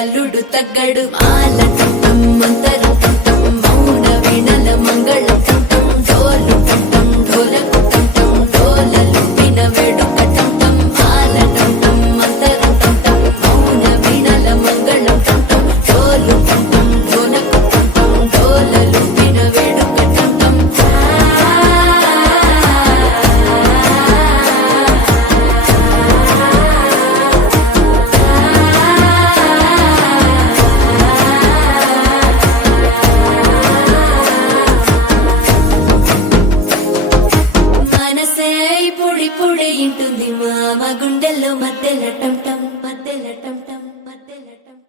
అల్లుడు తగ్గడు మాల టం మంతరం టం మౌన వీణల మంగళ టం డోలు టం ఢోలకు టం డోలలు విన వేడుక టం మాల టం మంతరం టం మౌన వీణల మంగళ టం డోలు టం ఢోలకు టం డోలలు విన వేడుక టం మనసే పొడి పొడి ఇంటుంది మామ గుండెల్లో మధ్యల టం టం మధ్యల టం టం మధ్యల టం